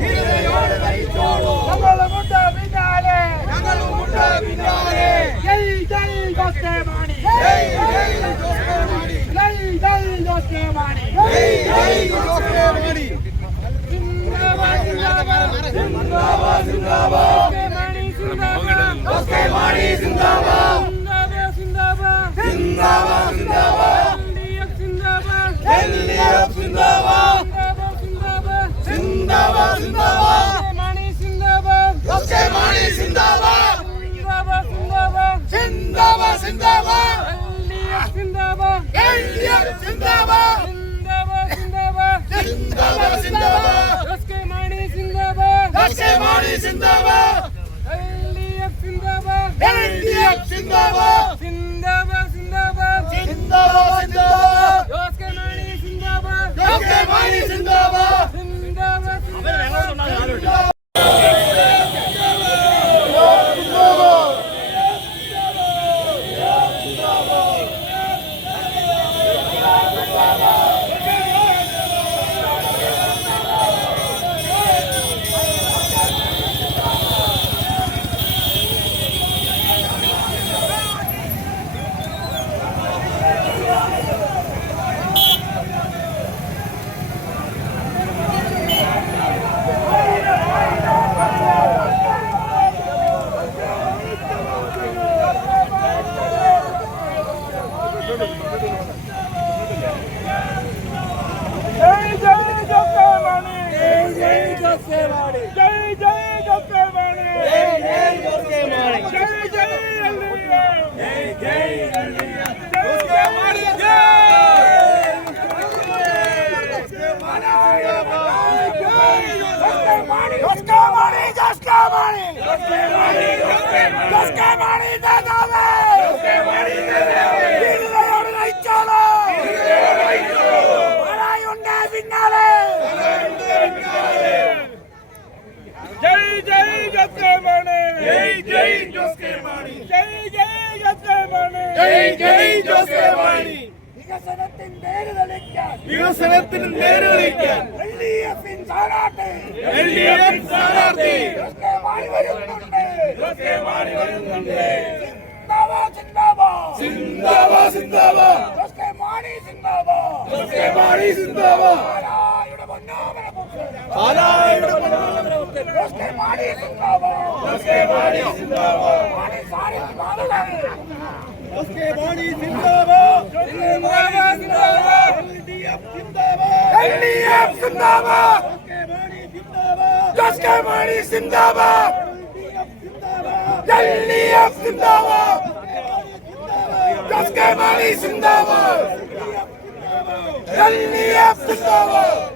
ധീരതയോട് നയിച്ചോളൂ ഞങ്ങളുമുണ്ട് പിന്നാലെ ജയ് ജയ് ജോസ് കെ മാണി ജയ് ജയ് ജോസ് കെ മാണി സിന്ദാബാദ് സിന്ദാബാദ് സിന്ദാബാദ് ജോസ് കെ മാണി സിന്ദാബാദ് സിന്ദാബാദ് സിന്ദാബാദ് LDF സിന്ദാബാദ് സിന്ദാബാദ് സിന്ദാബാദ് മാണി സിന്ദാബാദ് Jose K Mani സിന്ദാബാദ് സിന്ദാബാദ് സിന്ദാബാദ് LDF സിന്ദാബാദ് സിന്ദാബാദ് സിന്ദാബാദ് Jose K Mani സിന്ദാബാദ് LDF സിന്ദാബാദ് സിന്ദാബാദ് സിന്ദാബാദ് Jose K Mani സിന്ദാബാദ് സിന്ദാബാദ് വികസനത്തിന് നേരിളിക്കാൻ LDF-ൻ സ്ഥാനാർത്ഥി ജോസ് കെ മാണി വരുന്നുണ്ട് സിന്ദാബാദ് സിന്ദാബാദ് ജോസ് കെ മാണി സിന്ദാബാദ് ജോസ് കെ മാണി LDF സിന്ദാബാദ് Jose K Mani സിന്ദാബാദ് LDF സിന്ദാബാദ് Jose K Mani സിന്ദാബാദ് LDF സിന്ദാബാദ്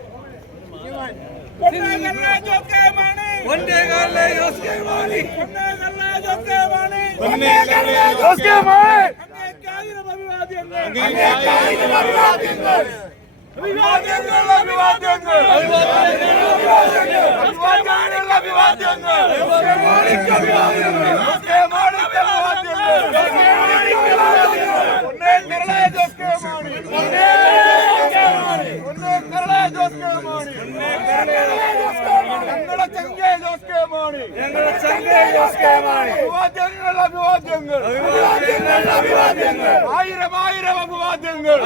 ആയിരം അഭിവാദ്യങ്ങൾ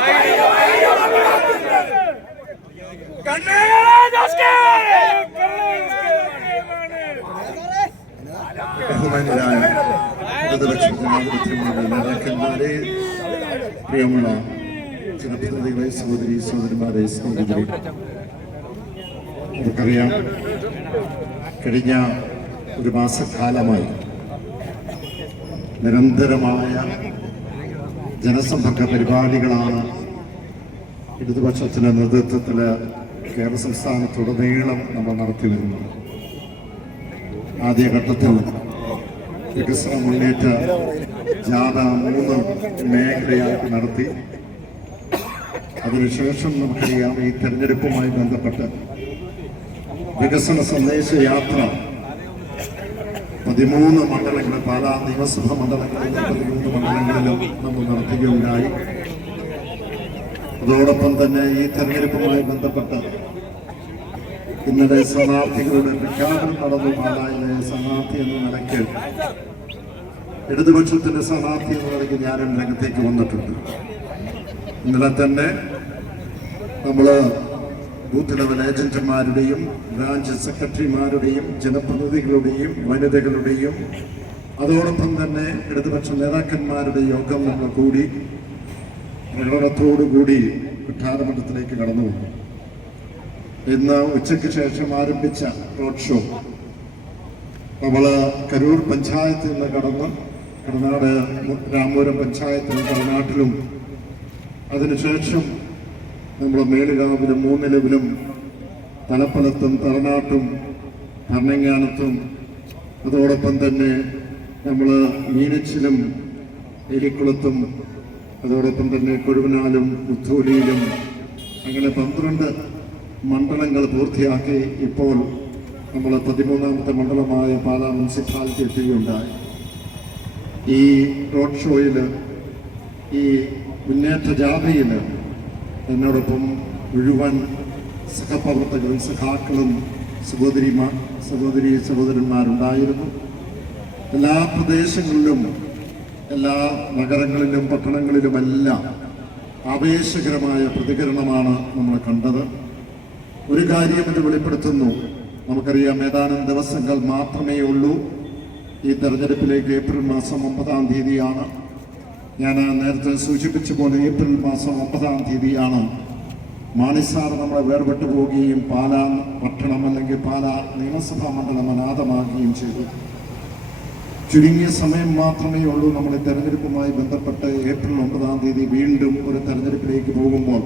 ബഹുമാന്യരായ പ്രതിപക്ഷ നേതാക്കന്മാരെ, പ്രിയമുള്ള ജനപ്രതിനിധികളെ, സഹോദരിമാരെ, സഹോദരരെ, നമുക്കറിയാം കഴിഞ്ഞ ഒരു മാസക്കാലമായി നിരന്തരമായ ജനസമ്പർക്ക പരിപാടികളാണ് ഇടതുപക്ഷത്തിന്റെ നേതൃത്വത്തിൽ കേരള സംസ്ഥാനത്തുടനീളം നമ്മൾ നടത്തി വരുന്നത്. ആദ്യഘട്ടത്തിൽ വികസന മുന്നേറ്റ ജാഥ 3 മേഖലയായിട്ട് നടത്തി. അതിനുശേഷം നമുക്കറിയാം ഈ തെരഞ്ഞെടുപ്പുമായി ബന്ധപ്പെട്ട് വികസന സന്ദേശ യാത്ര 13 മണ്ഡലങ്ങളിൽ, പാലാ നിയമസഭാ മണ്ഡലങ്ങളിലും 13 മണ്ഡലങ്ങളിലും നമ്മൾ നടത്തുകയുണ്ടായി. അതോടൊപ്പം തന്നെ ഈ തെരഞ്ഞെടുപ്പുമായി ബന്ധപ്പെട്ട് ഇന്നലെ സ്ഥാനാർത്ഥികളുടെ പ്രഖ്യാപനം നടന്നു. പാലായിലെ സ്ഥാനാർത്ഥി എന്ന നിലയ്ക്ക് ഇടതുപക്ഷത്തിന്റെ സ്ഥാനാർത്ഥി എന്ന നിലയ്ക്ക് ഞാനും രംഗത്തേക്ക് വന്നിട്ടുണ്ട്. ഇന്നലെ തന്നെ നമ്മൾ ബൂത്ത് ലെവൽ ഏജന്റുമാരുടെയും ബ്രാഞ്ച് സെക്രട്ടറിമാരുടെയും ജനപ്രതിനിധികളുടെയും വനിതകളുടെയും അതോടൊപ്പം തന്നെ ഇടതുപക്ഷ നേതാക്കന്മാരുടെ യോഗം നമ്മൾ കൂടി പ്രകടനത്തോടുകൂടി പ്രധാനമണ്ഡലത്തിലേക്ക് കടന്നു വന്നു. ഇന്ന് ഉച്ചയ്ക്ക് ശേഷം ആരംഭിച്ച റോഡ് ഷോ നമ്മൾ കരൂർ പഞ്ചായത്തിൽ നിന്ന് കടന്ന് കടനാട് രാമപുരം പഞ്ചായത്തിലും കടനാട്ടിലും അതിനുശേഷം നമ്മൾ മേലുകാവിലും മൂന്നിലവിലും തലപ്പലത്തും തലനാട്ടും ഭരണങ്ങാനത്തും അതോടൊപ്പം തന്നെ നമ്മൾ മീനച്ചിലും എലിക്കുളത്തും അതോടൊപ്പം തന്നെ കൊഴുവനാലും മുത്തോലിയിലും അങ്ങനെ 12 മണ്ഡലങ്ങൾ പൂർത്തിയാക്കി ഇപ്പോൾ നമ്മൾ 13ാമത്തെ മണ്ഡലമായ പാലാ മുനിസിപ്പാലിറ്റി എത്തുകയുണ്ടായി. ഈ റോഡ് ഷോയിൽ ഈ മുന്നേറ്റ ജാഥയിൽ എന്നോടൊപ്പം മുഴുവൻ സഹപ്രവർത്തകരും സഖാക്കളും സഹോദരന്മാരുണ്ടായിരുന്നു. എല്ലാ പ്രദേശങ്ങളിലും എല്ലാ നഗരങ്ങളിലും പട്ടണങ്ങളിലുമെല്ലാം ആവേശകരമായ പ്രതികരണമാണ് നമ്മൾ കണ്ടത്. ഒരു കാര്യം ഇത് വെളിപ്പെടുത്തുന്നു. നമുക്കറിയാം, ഏതാനും ദിവസങ്ങൾ മാത്രമേ ഉള്ളൂ ഈ തെരഞ്ഞെടുപ്പിലേക്ക്. ഏപ്രിൽ മാസം 9-ാം തീയതിയാണ്. ഞാൻ നേരത്തെ സൂചിപ്പിച്ച പോലെ ഏപ്രിൽ മാസം 9-ാം തീയതിയാണ് മാണിസാർ നമ്മളെ വേർപെട്ടു പോവുകയും പാലാ പട്ടണം അല്ലെങ്കിൽ പാലാ നിയമസഭാ മണ്ഡലം അനാഥമാകുകയും ചെയ്തു. ചുരുങ്ങിയ സമയം മാത്രമേ ഉള്ളൂ നമ്മൾ ഈ തെരഞ്ഞെടുപ്പുമായി ബന്ധപ്പെട്ട് ഏപ്രിൽ 9-ാം തീയതി വീണ്ടും ഒരു തെരഞ്ഞെടുപ്പിലേക്ക് പോകുമ്പോൾ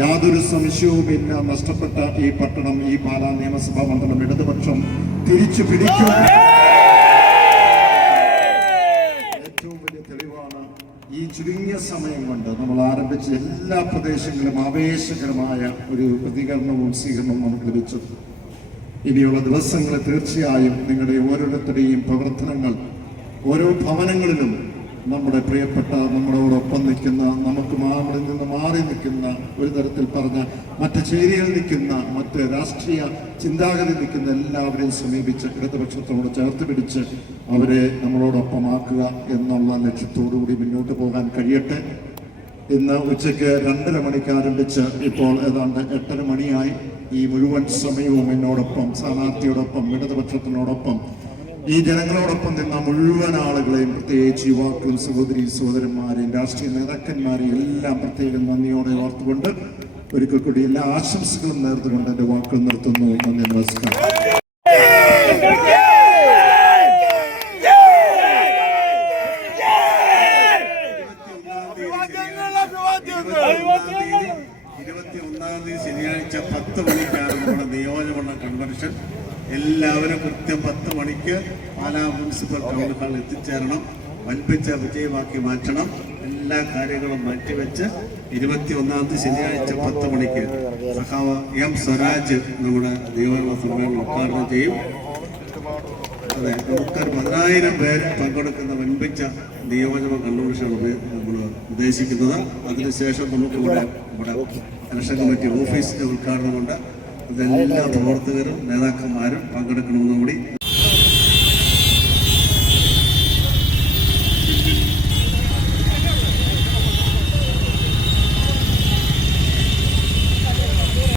യാതൊരു സംശയവുമില്ല, നഷ്ടപ്പെട്ട ഈ പട്ടണം, ഈ പാലാ നിയമസഭാ മണ്ഡലം ഇടതുപക്ഷം തിരിച്ചു പിടിക്കും. ഏറ്റവും വലിയ തെളിവാണ് ഈ ചുരുങ്ങിയ സമയം കൊണ്ട് നമ്മൾ ആരംഭിച്ച എല്ലാ പ്രദേശങ്ങളിലും ആവേശകരമായ ഒരു പ്രതികരണവും സ്വീകരണവും നമുക്ക് ലഭിച്ചത്. ഇനിയുള്ള ദിവസങ്ങളിൽ തീർച്ചയായും നിങ്ങളുടെ ഓരോരുത്തരുടെയും പ്രവർത്തനങ്ങൾ ഓരോ ഭവനങ്ങളിലും നമ്മുടെ പ്രിയപ്പെട്ട നമ്മളോടൊപ്പം നിൽക്കുന്ന, നമുക്ക് നമ്മളിൽ നിന്ന് മാറി നിൽക്കുന്ന, ഒരു തരത്തിൽ പറഞ്ഞ മറ്റ് ചേരിയിൽ നിൽക്കുന്ന, മറ്റ് രാഷ്ട്രീയ ചിന്താഗതി നിൽക്കുന്ന എല്ലാവരെയും സമീപിച്ച് ഇടതുപക്ഷത്തോട് ചേർത്ത് പിടിച്ച് അവരെ നമ്മളോടൊപ്പമാക്കുക എന്നുള്ള ലക്ഷ്യത്തോടുകൂടി മുന്നോട്ട് പോകാൻ കഴിയട്ടെ. ഇന്ന് ഉച്ചയ്ക്ക് 2:30 മണിക്ക് ആരംഭിച്ച് ഇപ്പോൾ ഏതാണ്ട് 8:30 മണിയായി. ഈ മുഴുവൻ സമയവും എന്നോടൊപ്പം, സ്ഥാനാർത്ഥിയോടൊപ്പം, ഇടതുപക്ഷത്തിനോടൊപ്പം, ഈ ജനങ്ങളോടൊപ്പം നിന്ന മുഴുവൻ ആളുകളെയും, പ്രത്യേകിച്ച് യുവാക്കളും സഹോദരന്മാരെയും രാഷ്ട്രീയ നേതാക്കന്മാരെയും എല്ലാം പ്രത്യേകം നന്ദിയോടെ ഓർത്തുകൊണ്ട് ഒരിക്കൽ കൂടി എല്ലാ ആശംസകളും നേർന്നുകൊണ്ട് എൻ്റെ വാക്കുകൾ നിർത്തുന്നു. നന്ദി, നമസ്കാരം. ശനിയാഴ്ച 10 മണിക്കാണ് നമ്മുടെ നിയോജകമണ്ഡലം കൺവെൻഷൻ. എല്ലാവരും കൃത്യം 10 മണിക്ക് പാലാ മുനിസിപ്പൽ ടൗൺ ഹാളിൽ എത്തിച്ചേരണം. വൻപിച്ച വിജയമാക്കി മാറ്റണം. എല്ലാ കാര്യങ്ങളും മാറ്റിവെച്ച് 21-ാം തീയതി ശനിയാഴ്ച 10 മണിക്ക് സഖാവ് എം സ്വരാജ് നമ്മുടെ നിയോജക സമ്മേളനം ഉദ്ഘാടനം ചെയ്യും. അതെ, നമുക്ക് 10,000 പേര് പങ്കെടുക്കുന്ന വൻപിച്ച നിയോജക കൺവെൻഷനാണ് നമ്മൾ ഉദ്ദേശിക്കുന്നത്. അതിനുശേഷം നമുക്കിവിടെ നമ്മുടെ ഇലക്ഷൻ കമ്മിറ്റി ഓഫീസിന്റെ ഉദ്ഘാടനമുണ്ട്. അതെല്ലാ പ്രവർത്തകരും നേതാക്കന്മാരും പങ്കെടുക്കണമെന്നുകൂടി